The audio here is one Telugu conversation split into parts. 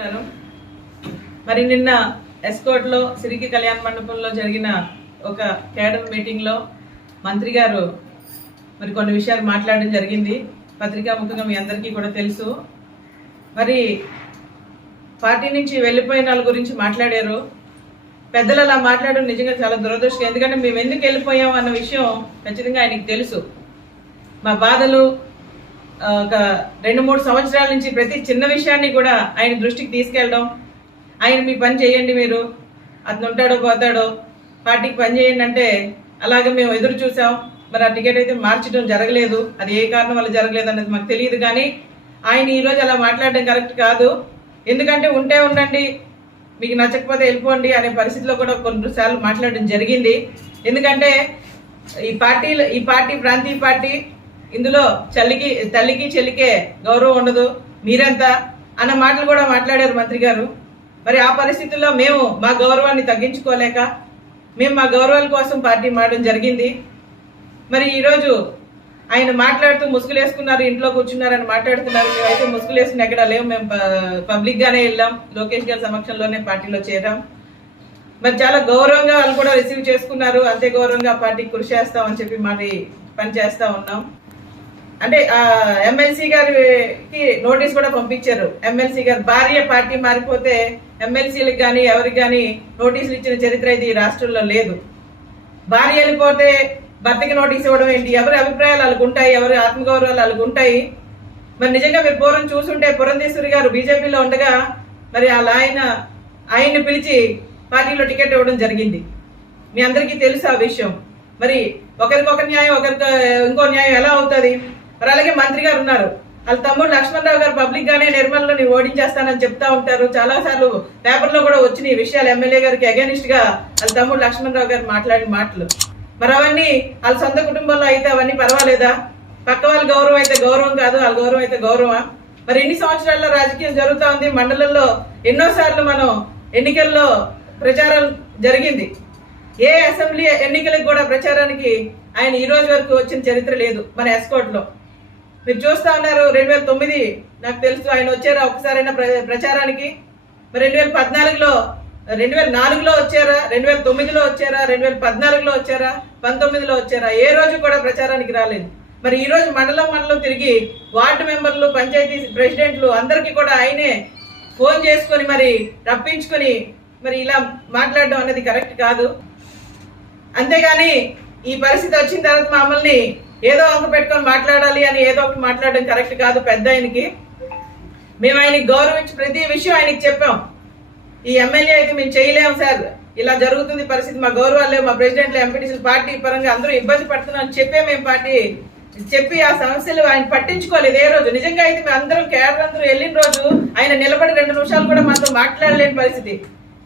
నమస్కారం. మరి నిన్న ఎస్కోట్లో సిరికి కళ్యాణ మండపంలో జరిగిన ఒక కేడర్ మీటింగ్లో మంత్రి గారు మరి కొన్ని విషయాలు మాట్లాడడం జరిగింది. పత్రికా ముఖంగా మీ అందరికీ కూడా తెలుసు. మరి పార్టీ నుంచి వెళ్ళిపోయిన వాళ్ళ గురించి మాట్లాడారు. పెద్దలు అలా మాట్లాడడం నిజంగా చాలా దురదృష్టం. ఎందుకంటే మేము ఎందుకు వెళ్ళిపోయాం అన్న విషయం ఖచ్చితంగా ఆయనకి తెలుసు. మా బాధలు ఒక రెండు మూడు సంవత్సరాల నుంచి ప్రతి చిన్న విషయాన్ని కూడా ఆయన దృష్టికి తీసుకెళ్ళడం. ఆయన మీ పని చేయండి మీరు. అతను ఉంటాడో పోతాడో పార్టీకి పని చేయండి అంటే అలాగే మేము ఎదురు చూసాం. మరి ఆ టికెట్ అయితే మార్చడం జరగలేదు. అది ఏ కారణం వల్ల జరగలేదు అనేది మాకు తెలియదు కానీ ఆయన ఈరోజు అలా మాట్లాడడం కరెక్ట్ కాదు. ఎందుకంటే ఉంటే ఉండండి మీకు నచ్చకపోతే వెళ్ళిపోండి అనే పరిస్థితిలో కూడా కొన్నిసార్లు మాట్లాడడం జరిగింది. ఎందుకంటే ఈ పార్టీలు ఈ పార్టీ ప్రాంతీయ పార్టీ ఇందులో చల్లికి తల్లికి చెల్లికే గౌరవం ఉండదు. మీరెంత అన్న మాటలు కూడా మాట్లాడారు మంత్రి గారు. మరి ఆ పరిస్థితుల్లో మేము మా గౌరవాన్ని తగ్గించుకోలేక మేము మా గౌరవాల కోసం పార్టీ మారడం జరిగింది. మరి ఈరోజు ఆయన మాట్లాడుతూ ముసుగులేసుకున్నారు ఇంట్లో కూర్చున్నారని మాట్లాడుతున్నారు. మేమైతే ముసుగులేసుకుని ఎక్కడ లేవు. మేము పబ్లిక్గానే వెళ్ళాం. లోకేష్ గారి సమక్షంలోనే పార్టీలో చేరాం. మరి చాలా గౌరవంగా వాళ్ళు కూడా రిసీవ్ చేసుకున్నారు. అంతే గౌరవంగా పార్టీకి కృషి చేస్తామని చెప్పి మరి పని చేస్తూ ఉన్నాం. అంటే ఎమ్మెల్సీ గారికి నోటీస్ కూడా పంపించారు. ఎమ్మెల్సీ గారు భార్య పార్టీ మారిపోతే ఎమ్మెల్సీలకు కానీ ఎవరికి కానీ నోటీసులు ఇచ్చిన చరిత్ర ఇది రాష్ట్రంలో లేదు. భార్య వెళ్ళిపోతే భర్తకి నోటీస్ ఇవ్వడం ఏంటి? ఎవరి అభిప్రాయాలు వాళ్ళకు ఉంటాయి? ఎవరి ఆత్మగౌరవాలు వాళ్ళకు ఉంటాయి? మరి నిజంగా మీరు పూర్వం చూసుంటే పురంధేశ్వరి గారు బీజేపీలో ఉండగా మరి వాళ్ళ ఆయన ఆయన్ని పిలిచి పార్టీలో టికెట్ ఇవ్వడం జరిగింది. మీ అందరికీ తెలుసు ఆ విషయం. మరి ఒకరికి ఒక న్యాయం ఒకరికి ఇంకో న్యాయం ఎలా అవుతుంది? మరి అలాగే మంత్రి గారు ఉన్నారు. వాళ్ళ తమ్ముడు లక్ష్మణరావు గారు పబ్లిక్ గానే నిర్మల్లో నేను ఓడించేస్తానని చెప్తా ఉంటారు. చాలా సార్లు పేపర్లో కూడా వచ్చిన ఈ విషయాలు. ఎమ్మెల్యే గారికి అగేనిస్ట్గా వాళ్ళ తమ్ముడు లక్ష్మణరావు గారు మాట్లాడిన మాటలు. మరి అవన్నీ వాళ్ళ సొంత కుటుంబంలో అయితే అవన్నీ పర్వాలేదా? పక్క వాళ్ళ గౌరవం అయితే గౌరవం కాదు వాళ్ళ గౌరవం అయితే గౌరవమా? మరి ఎన్ని సంవత్సరాల్లో రాజకీయం జరుగుతూ ఉంది. మండలంలో ఎన్నో సార్లు మనం ఎన్నికల్లో ప్రచారం జరిగింది. ఏ అసెంబ్లీ ఎన్నికలకు కూడా ప్రచారానికి ఆయన ఈ రోజు వరకు వచ్చిన చరిత్ర లేదు మన ఎస్కోట్లో మీరు చూస్తా ఉన్నారు రెండు వేల తొమ్మిది. నాకు తెలుసు ఆయన వచ్చారా ఒకసారైనా ప్ర- ప్రచారానికి? మరి రెండు వేల పద్నాలుగులో రెండు వేల నాలుగులో వచ్చారా? రెండు వేల తొమ్మిదిలో వచ్చారా? రెండు వేల పద్నాలుగులో వచ్చారా? పంతొమ్మిదిలో వచ్చారా? ఏ రోజు కూడా ప్రచారానికి రాలేదు. మరి ఈ రోజు మండలం మండలం తిరిగి వార్డు మెంబర్లు పంచాయతీ ప్రెసిడెంట్లు అందరికీ కూడా ఆయనే ఫోన్ చేసుకొని మరి రప్పించుకొని మరి ఇలా మాట్లాడడం అనేది కరెక్ట్ కాదు. అంతేగాని ఈ పరిస్థితి వచ్చిన తర్వాత మమ్మల్ని ఏదో ఒక పెట్టుకొని మాట్లాడాలి అని ఏదో ఒకటి మాట్లాడడం కరెక్ట్ కాదు పెద్ద ఆయనకి. మేము ఆయనకి గౌరవించి ప్రతి విషయం ఆయనకి చెప్పాం. ఈ ఎమ్మెల్యే అయితే మేము చేయలేము సార్. ఇలా జరుగుతుంది పరిస్థితి. మా గౌరవాలు లేవు మా ప్రెసిడెంట్లు ఎంపీటీసీలు పార్టీ పరంగా అందరూ ఇబ్బంది పడుతున్నాం అని చెప్పే మేము పార్టీ చెప్పి ఆ సమస్యలు ఆయన పట్టించుకోలేదు ఏ రోజు. నిజంగా అయితే మేము అందరం కేడర్ అందరూ వెళ్ళిన రోజు ఆయన నిలబడి రెండు నిమిషాలు కూడా మాతో మాట్లాడలేని పరిస్థితి.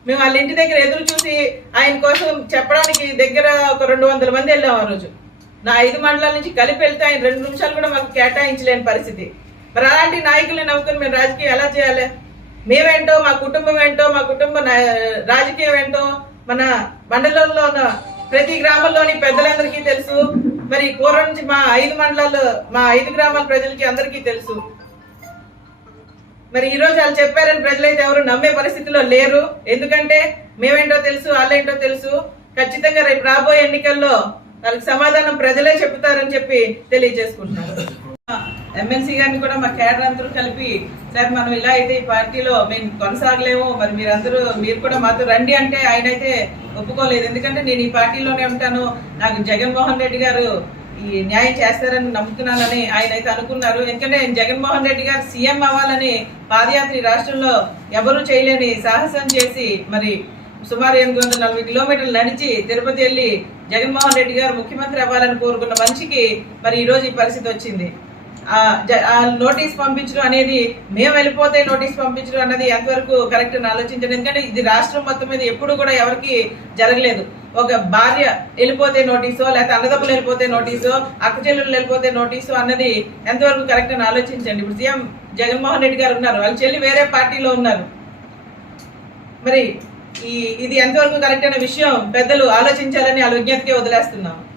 మేము వాళ్ళ ఇంటి దగ్గర ఎదురు చూసి ఆయన కోసం చెప్పడానికి దగ్గర ఒక రెండు వందల మంది వెళ్ళాం ఆ రోజు. నా ఐదు మండలాల నుంచి కలిపి వెళ్తే ఆయన రెండు నిమిషాలు కూడా మాకు కేటాయించలేని పరిస్థితి. మరి అలాంటి నాయకులను నమ్ముకుని మేము రాజకీయం ఎలా చేయాలి? మేమేంటో మా కుటుంబం ఏంటో మా కుటుంబ రాజకీయం ఏంటో మన మండలంలో ఉన్న ప్రతి గ్రామంలోని పెద్దలందరికీ తెలుసు. మరి పూర్వం నుంచి మా ఐదు మండలాలు మా ఐదు గ్రామాల ప్రజలకి అందరికీ తెలుసు. మరి ఈరోజు వాళ్ళు చెప్పారని ప్రజలైతే ఎవరు నమ్మే పరిస్థితిలో లేరు. ఎందుకంటే మేమేంటో తెలుసు వాళ్ళేంటో తెలుసు. ఖచ్చితంగా రేపు రాబోయే ఎన్నికల్లో వాళ్ళకి సమాధానం ప్రజలే చెప్తారని చెప్పి తెలియజేసుకుంటున్నారు ఎమ్మెల్సీ గారిని కూడా మా కేడర్ అందరూ కలిపి సార్ మనం ఇలా అయితే ఈ పార్టీలో మేము కొనసాగలేము మరి మీరందరూ మీరు కూడా మాతో రండి అంటే ఆయన అయితే ఒప్పుకోలేదు. ఎందుకంటే నేను ఈ పార్టీలోనే ఉంటాను నాకు జగన్మోహన్ రెడ్డి గారు ఈ న్యాయం చేస్తారని నమ్ముతున్నానని ఆయన అయితే అనుకున్నారు. ఎందుకంటే జగన్మోహన్ రెడ్డి గారు సీఎం అవ్వాలని పాదయాత్ర రాష్ట్రంలో ఎవరూ చేయలేని సాహసం చేసి మరి సుమారు ఎనిమిది వందల నలభై కిలోమీటర్లు నడిచి తిరుపతి వెళ్ళి జగన్మోహన్ రెడ్డి గారు ముఖ్యమంత్రి అవ్వాలని కోరుకున్న మనిషికి మరి ఈరోజు ఈ పరిస్థితి వచ్చింది. ఆ జ- ఆ నోటీస్ పంపించడం అనేది మేము వెళ్ళిపోతే నోటీస్ పంపించడం అన్నది ఎంతవరకు కరెక్ట్ అని ఆలోచించండి. ఎందుకంటే ఇది రాష్ట్రం మొత్తం మీద ఎప్పుడు కూడా ఎవరికి జరగలేదు. ఒక భార్య వెళ్ళిపోతే నోటీసో లేకపోతే అన్నదమ్ములు వెళ్ళిపోతే నోటీసో అక్కచెల్లెలు వెళ్ళిపోతే నోటీసో అన్నది ఎంతవరకు కరెక్ట్ అని ఆలోచించండి. ఇప్పుడు సీఎం జగన్మోహన్ రెడ్డి గారు ఉన్నారు. వాళ్ళ చెల్లి వేరే పార్టీలో ఉన్నారు. మరి ఈ ఇది ఎంతవరకు కరెక్ట్ అనే విషయం? పెద్దలు ఆలోచించాలని వాళ్ళ విజ్ఞతకే వదిలేస్తున్నాం.